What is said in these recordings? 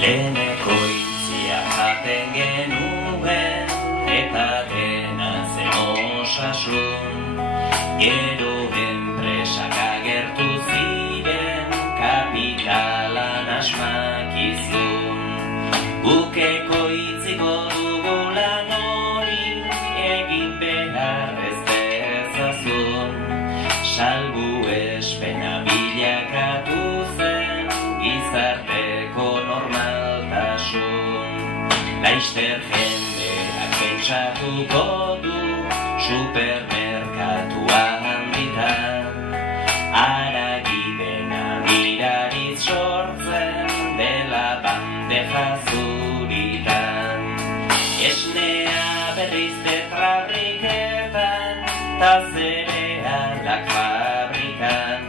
Leheneko itzia jaten genuen, eta dena zen osasun. Gero enpresak agertu ziren, kapitalan asmakizun. Bukeko itziko dugu lan hori, egin behar ez dezazun. Salbuespena bilakatu zen, gizarteko normaltasun. Laizter jendeak pentsatuko du, supermerkatua handitan. Haragidena mirariz sortzen, dela bandeja zuritan. Esnea berriz tetrabriketan, ta zerealak fabrikan.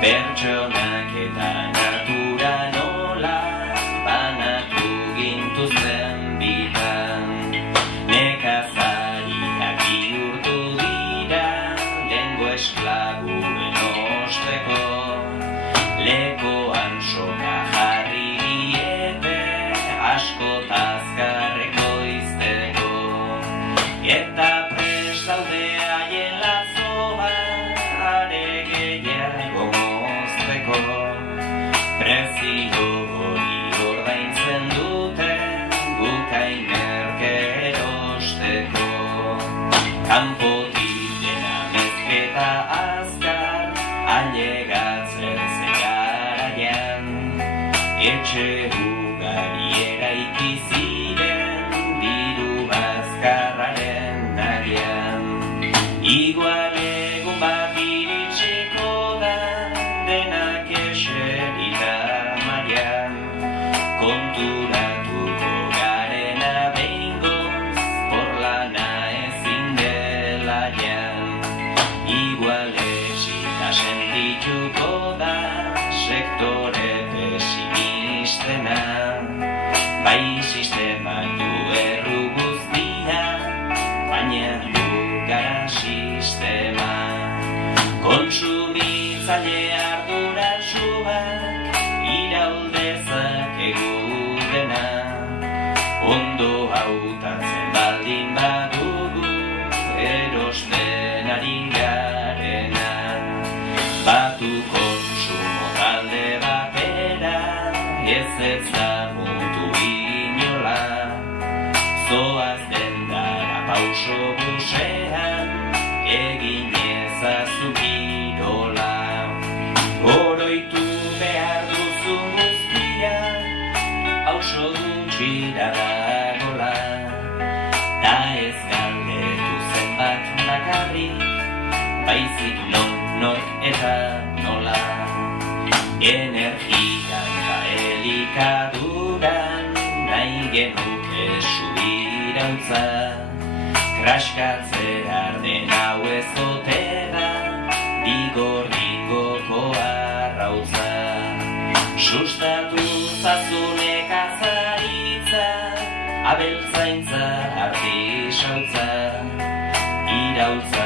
Pertsonak eta natura nola banatu gintuzten bitan. Nekazariak bihurtu dira, lengo esklabuen osteko. Lepoan soka jarri diete, askotaz garreko izteko. Eta prest daude haien lazoa, are gehiago mozteko. Prezio hori ordaintzen dute, bukain merke erosteko. Kanpotik dena mezketa azkar, ailegatzen zegaraian. Etxe ugari eraiki ziren, diru bazkarraren agian. Igual egun bat iritsiko da, denak eserita marian. Konturatuko garena behingoz, porlana ezin delaian. Igual etxita sentituko da, sektore pesimistena. Bai sistemak du erru guztia, baina gu gara sistema. Kontsumitzaile arduratsuak iraudezakegu dena. Ondo hautatzen baldin badugu, erosten ari garena. Batu kontsumo talde batera, ez ezagutu inola. Zoaz dendara pauso busean, egin ezazu kirola. Oroitu behar duzun guztia, pauso gutxira dagola. Ta ez galdetu zenbat bakarrik, baizik nork eta nola. Energian eta elikaduran, nahi genuke suirautza. Kraskatzear den hau ez ote da, bigorringoko arrautza. Sustatu zazune kazaritza, abeltzaintza artisautza. Irautza